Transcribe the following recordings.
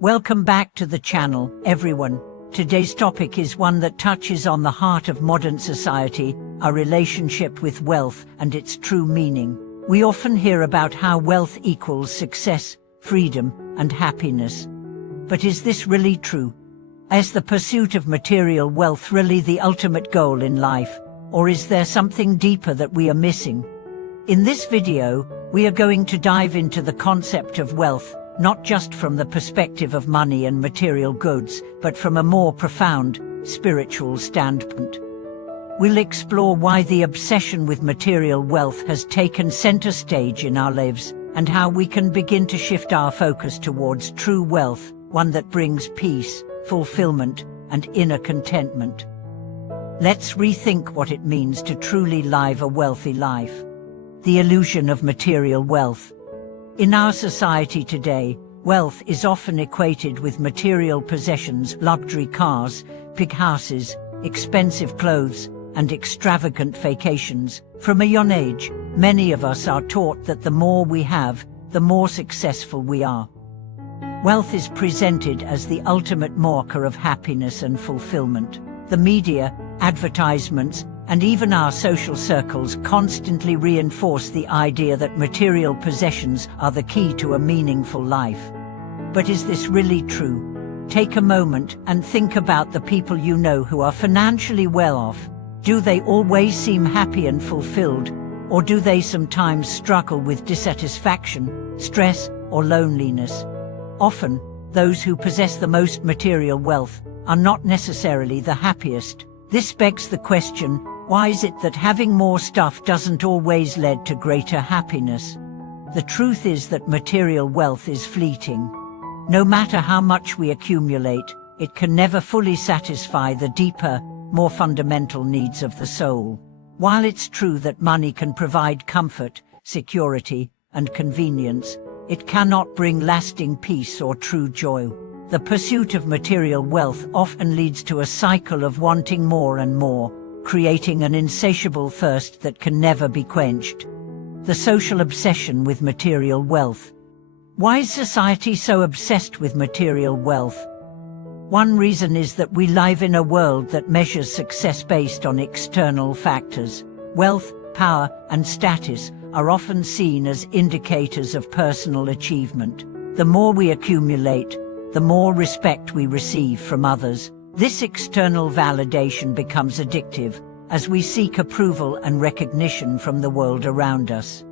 Welcome back to the channel, everyone. Today's topic is one that touches on the heart of modern society, our relationship with wealth and its true meaning. We often hear about how wealth equals success, freedom, and happiness. But is this really true? Is the pursuit of material wealth really the ultimate goal in life, or is there something deeper that we are missing? In this video, we are going to dive into the concept of wealth, not just from the perspective of money and material goods, but from a more profound, spiritual standpoint. We'll explore why the obsession with material wealth has taken center stage in our lives, and how we can begin to shift our focus towards true wealth, one that brings peace, fulfillment, and inner contentment. Let's rethink what it means to truly live a wealthy life. The illusion of material wealth. In our society today, wealth is often equated with material possessions, luxury cars, big houses, expensive clothes, and extravagant vacations. From a young age, many of us are taught that the more we have, the more successful we are. Wealth is presented as the ultimate marker of happiness and fulfillment. The media, advertisements, and even our social circles constantly reinforce the idea that material possessions are the key to a meaningful life. But is this really true? Take a moment and think about the people you know who are financially well off. Do they always seem happy and fulfilled, or do they sometimes struggle with dissatisfaction, stress, or loneliness? Often, those who possess the most material wealth are not necessarily the happiest. This begs the question, why is it that having more stuff doesn't always lead to greater happiness? The truth is that material wealth is fleeting. No matter how much we accumulate, it can never fully satisfy the deeper, more fundamental needs of the soul. While it's true that money can provide comfort, security, and convenience, it cannot bring lasting peace or true joy. The pursuit of material wealth often leads to a cycle of wanting more and more, creating an insatiable thirst that can never be quenched. The social obsession with material wealth. Why is society so obsessed with material wealth? One reason is that we live in a world that measures success based on external factors. Wealth, power, and status are often seen as indicators of personal achievement. The more we accumulate, the more respect we receive from others. This external validation becomes addictive as we seek approval and recognition from the world around us.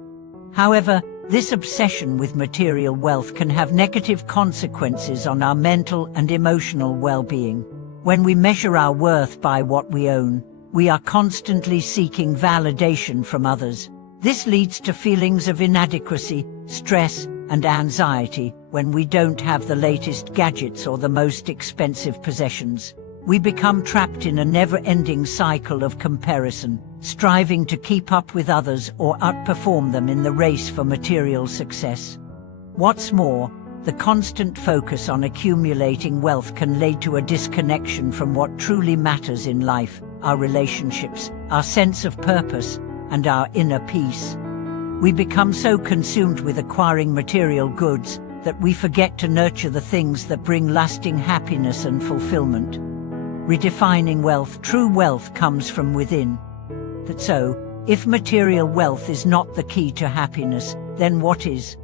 However, this obsession with material wealth can have negative consequences on our mental and emotional well-being. When we measure our worth by what we own, we are constantly seeking validation from others. This leads to feelings of inadequacy, stress, and anxiety when we don't have the latest gadgets or the most expensive possessions. We become trapped in a never-ending cycle of comparison, striving to keep up with others or outperform them in the race for material success. What's more, the constant focus on accumulating wealth can lead to a disconnection from what truly matters in life: our relationships, our sense of purpose, and our inner peace. We become so consumed with acquiring material goods that we forget to nurture the things that bring lasting happiness and fulfillment. Redefining wealth. True wealth comes from within. But so, if material wealth is not the key to happiness, then what is?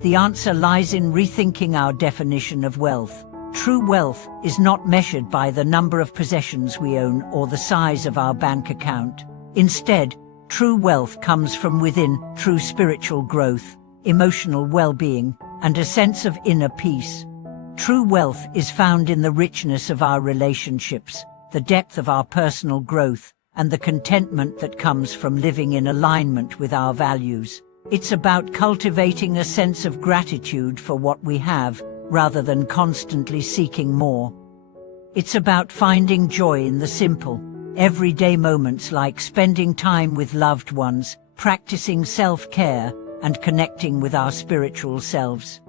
The answer lies in rethinking our definition of wealth. True wealth is not measured by the number of possessions we own or the size of our bank account. Instead, true wealth comes from within, through spiritual growth, emotional well-being, and a sense of inner peace. True wealth is found in the richness of our relationships, the depth of our personal growth, and the contentment that comes from living in alignment with our values. It's about cultivating a sense of gratitude for what we have, rather than constantly seeking more. It's about finding joy in the simple, everyday moments, like spending time with loved ones, practicing self-care, and connecting with our spiritual selves.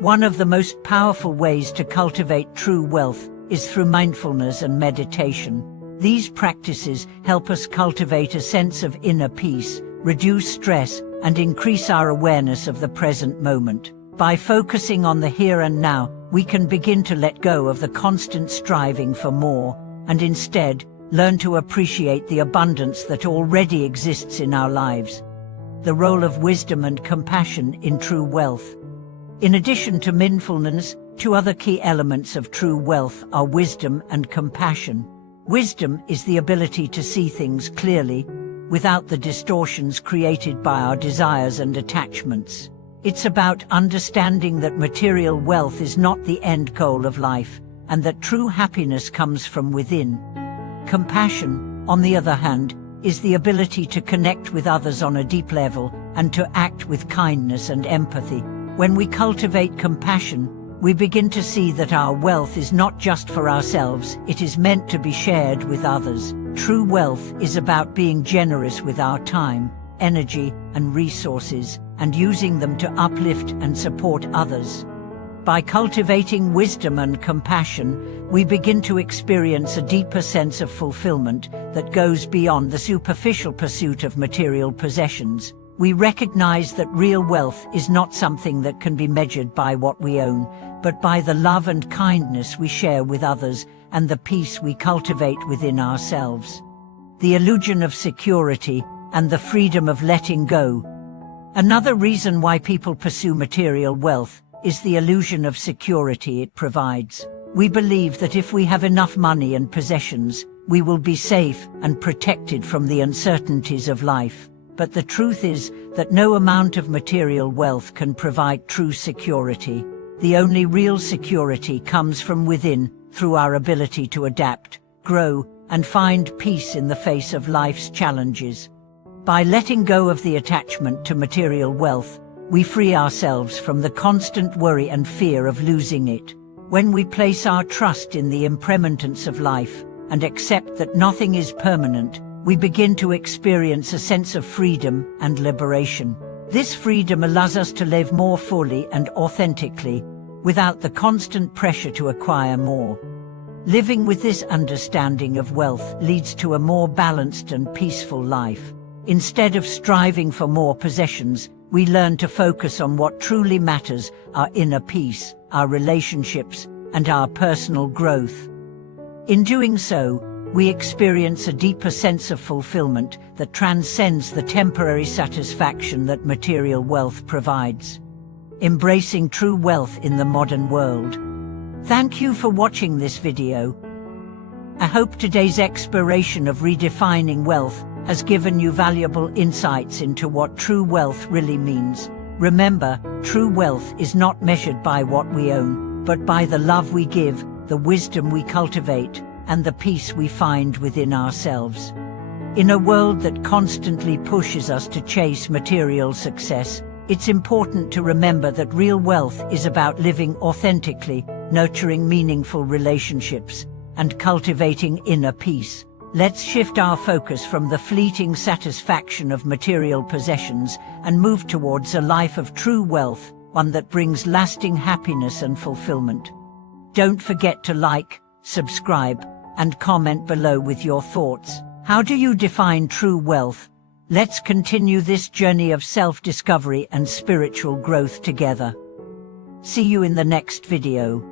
One of the most powerful ways to cultivate true wealth is through mindfulness and meditation. These practices help us cultivate a sense of inner peace, reduce stress, and increase our awareness of the present moment. By focusing on the here and now, we can begin to let go of the constant striving for more, and instead, learn to appreciate the abundance that already exists in our lives. The role of wisdom and compassion in true wealth. In addition to mindfulness, two other key elements of true wealth are wisdom and compassion. Wisdom is the ability to see things clearly, without the distortions created by our desires and attachments. It's about understanding that material wealth is not the end goal of life, and that true happiness comes from within. Compassion, on the other hand, is the ability to connect with others on a deep level and to act with kindness and empathy. When we cultivate compassion, we begin to see that our wealth is not just for ourselves, it is meant to be shared with others. True wealth is about being generous with our time, energy, and resources, and using them to uplift and support others. By cultivating wisdom and compassion, we begin to experience a deeper sense of fulfillment that goes beyond the superficial pursuit of material possessions. We recognize that real wealth is not something that can be measured by what we own, but by the love and kindness we share with others and the peace we cultivate within ourselves. The illusion of security and the freedom of letting go. Another reason why people pursue material wealth is the illusion of security it provides. We believe that if we have enough money and possessions, we will be safe and protected from the uncertainties of life. But the truth is that no amount of material wealth can provide true security. The only real security comes from within, through our ability to adapt, grow, and find peace in the face of life's challenges. By letting go of the attachment to material wealth, we free ourselves from the constant worry and fear of losing it. When we place our trust in the impermanence of life and accept that nothing is permanent, we begin to experience a sense of freedom and liberation. This freedom allows us to live more fully and authentically, without the constant pressure to acquire more. Living with this understanding of wealth leads to a more balanced and peaceful life. Instead of striving for more possessions, we learn to focus on what truly matters: our inner peace, our relationships, and our personal growth. In doing so, we experience a deeper sense of fulfillment that transcends the temporary satisfaction that material wealth provides. Embracing true wealth in the modern world. Thank you for watching this video. I hope today's exploration of redefining wealth has given you valuable insights into what true wealth really means. Remember, true wealth is not measured by what we own, but by the love we give, the wisdom we cultivate, and the peace we find within ourselves. In a world that constantly pushes us to chase material success, it's important to remember that real wealth is about living authentically, nurturing meaningful relationships, and cultivating inner peace. Let's shift our focus from the fleeting satisfaction of material possessions and move towards a life of true wealth, one that brings lasting happiness and fulfillment. Don't forget to like, subscribe, and comment below with your thoughts. How do you define true wealth? Let's continue this journey of self-discovery and spiritual growth together. See you in the next video.